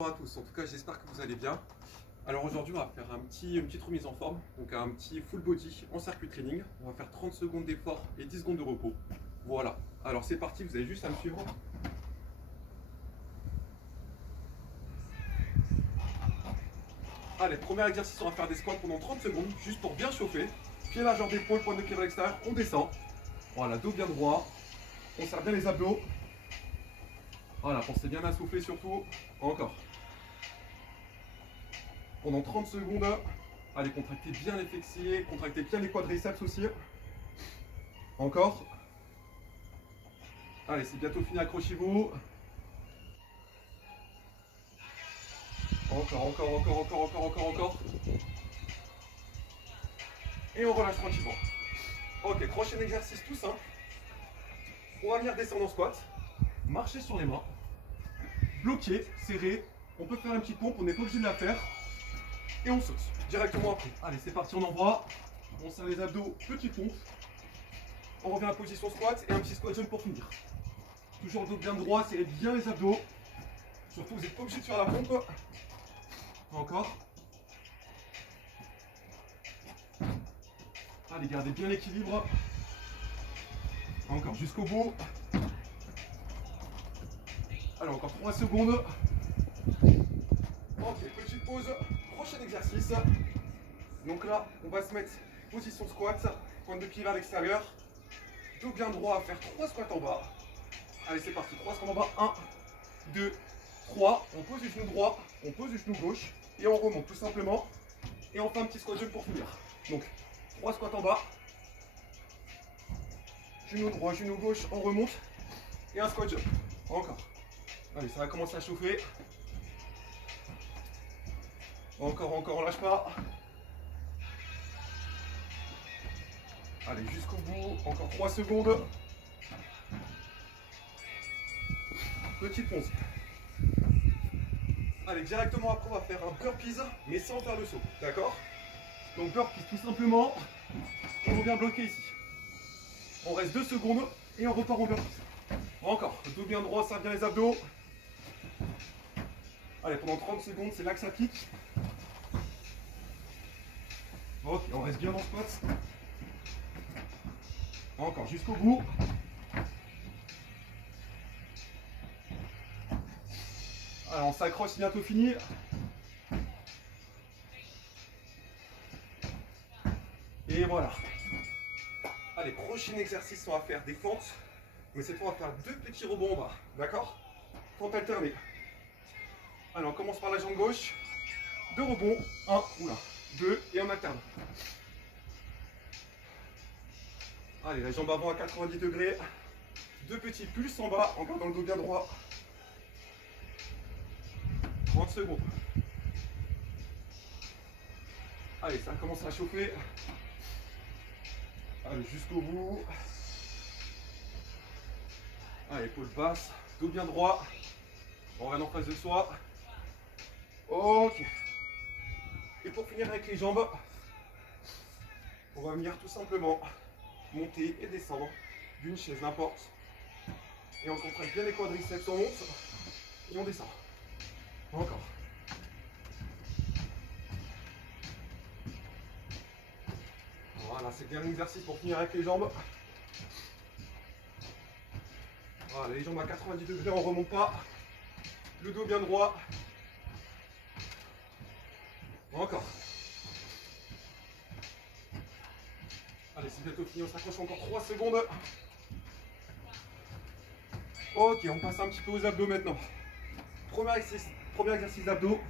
Bonjour à tous, en tout cas j'espère que vous allez bien. Alors aujourd'hui on va faire une petite remise en forme, donc un petit full body en circuit training. On va faire 30 secondes d'effort et 10 secondes de repos. Voilà, alors c'est parti, vous avez juste à me suivre. Allez, premier exercice, on va faire des squats pendant 30 secondes, juste pour bien chauffer. Pied largeur d'épaule, pointe de pied vers l'extérieur, on descend. Voilà, dos bien droit, on serre bien les abdos. Voilà, pensez bien à souffler surtout. Encore. Pendant 30 secondes, allez, contractez bien les fessiers, contractez bien les quadriceps aussi. Encore. Allez, c'est bientôt fini, accrochez-vous. Encore. Et on relâche tranquillement. Ok, prochain exercice tout simple. On va venir descendre en squat. Marcher sur les mains. Bloquer, serrer. On peut faire une petite pompe, on n'est pas obligé de la faire. Et on saute directement après. Allez, c'est parti, on envoie. On serre les abdos, petite pompe. On revient à la position squat et un petit squat jump pour finir. Toujours le dos bien droit, serrez bien les abdos. Surtout, vous n'êtes pas obligé de faire la pompe. Encore. Allez, gardez bien l'équilibre. Encore jusqu'au bout. Allez, encore 3 secondes. Ok, petite pause. Prochain exercice. Donc là, on va se mettre position squat. Pointe de pied vers l'extérieur. Dos bien droit à faire 3 squats en bas. Allez, c'est parti. 3 squats en bas. 1, 2, 3. On pose du genou droit. On pose du genou gauche. Et on remonte tout simplement. Et on fait un petit squat jump pour finir. Donc, 3 squats en bas. Genou droit, genou gauche. On remonte. Et un squat jump. Encore. Allez, ça va commencer à chauffer. Encore, on lâche pas. Allez, jusqu'au bout. Encore 3 secondes. Petite pause. Allez, directement après, on va faire un burpees, mais sans faire le saut. D'accord? Donc, burpees, tout simplement. On vient bloquer ici. On reste 2 secondes et on repart en burpees. Encore. Dos bien droit, serre bien les abdos. Allez, pendant 30 secondes, c'est là que ça pique. Ok, on reste bien dans le squat. Encore jusqu'au bout. Alors, on s'accroche, c'est bientôt fini. Et voilà. Allez, prochain exercice, on va faire des fentes. Mais cette fois, on va faire 2 petits rebonds en bas. D'accord? Fente alternée. Allez, on commence par la jambe gauche. 2 rebonds. 1, oula. 2 et on alterne. Allez, la jambe avant à 90 degrés. 2 petits pulses en bas, en gardant le dos bien droit. 30 secondes. Allez, ça commence à chauffer. Allez, jusqu'au bout. Allez, épaule basse, dos bien droit. On regarde en face de soi. Ok. Et pour finir avec les jambes, on va venir tout simplement monter et descendre d'une chaise, n'importe. Et on contracte bien les quadriceps, on monte et on descend. Encore. Voilà, c'est bien l'exercice pour finir avec les jambes. Voilà, les jambes à 90 degrés, on ne remonte pas. Le dos bien droit. Encore. Allez, c'est bientôt fini, on s'accroche encore 3 secondes. Ok, on passe un petit peu aux abdos maintenant. Premier exercice d'abdos.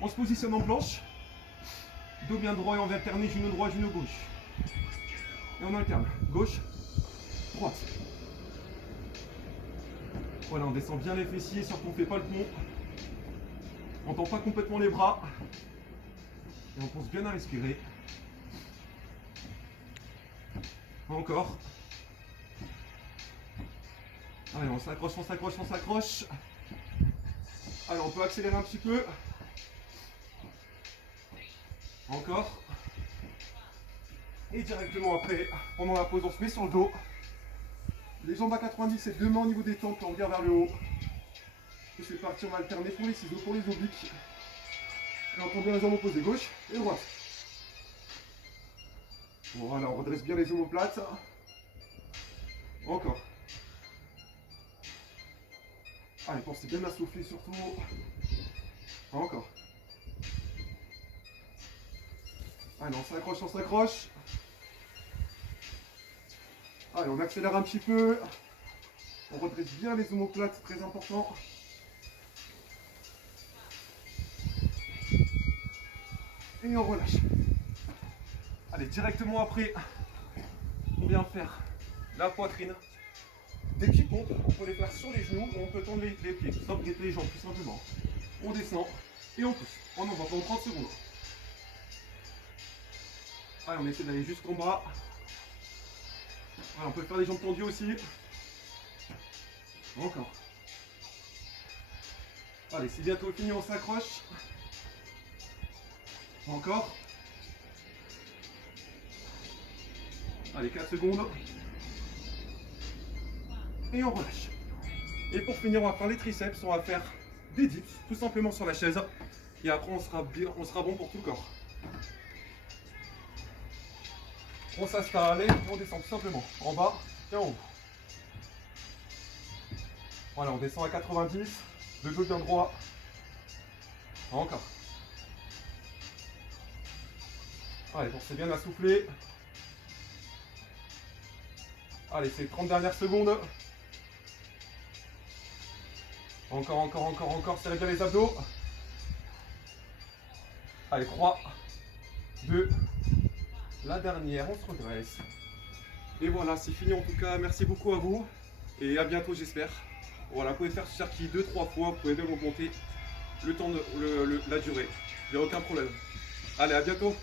On se positionne en planche. Dos bien droit et on va alterner genou droit, genou gauche. Et on alterne. Gauche, droite. Voilà, on descend bien les fessiers, surtout on ne fait pas le pont. On tend pas complètement les bras. Et on pense bien à respirer. Encore. Allez, on s'accroche. Allez, on peut accélérer un petit peu. Encore. Et directement après, pendant la pause, on se met sur le dos. Les jambes à 90 et 2 mains au niveau des tempes, on regarde vers le haut. Et c'est parti, on va alterner pour les ciseaux, pour les obliques. Et on prend bien les jambes opposées, gauche et droite. Voilà, on redresse bien les omoplates. Encore. Allez, pensez bien à souffler surtout. Encore. Allez, on s'accroche, on s'accroche. Allez, on accélère un petit peu. On redresse bien les omoplates, très important. Et on relâche. Allez, directement après, on vient faire la poitrine. Des petits pompes, on peut les faire sur les genoux ou on peut tendre les pieds, sans briser les jambes tout simplement. On descend et on pousse. On envoie pendant 30 secondes. Allez, on essaie d'aller jusqu'en bas. Voilà, on peut faire les jambes tendues aussi. Encore. Allez, c'est bientôt fini, on s'accroche. Encore. Allez, 4 secondes. Et on relâche. Et pour finir, on va faire les triceps, on va faire des dips, tout simplement sur la chaise. Et après, on sera bon pour tout le corps. On s'installe et on descend tout simplement. En bas et en haut. Voilà, on descend à 90. Le dos bien droit. Encore. Allez, pensez bien à souffler. Allez, c'est 30 dernières secondes. Encore. Serrez bien les abdos. Allez, 3, 2, la dernière, on se redresse. Et voilà, c'est fini en tout cas. Merci beaucoup à vous. Et à bientôt, j'espère. Voilà, vous pouvez faire ce circuit 2-3 fois. Vous pouvez même augmenter le temps de la durée. Il n'y a aucun problème. Allez, à bientôt.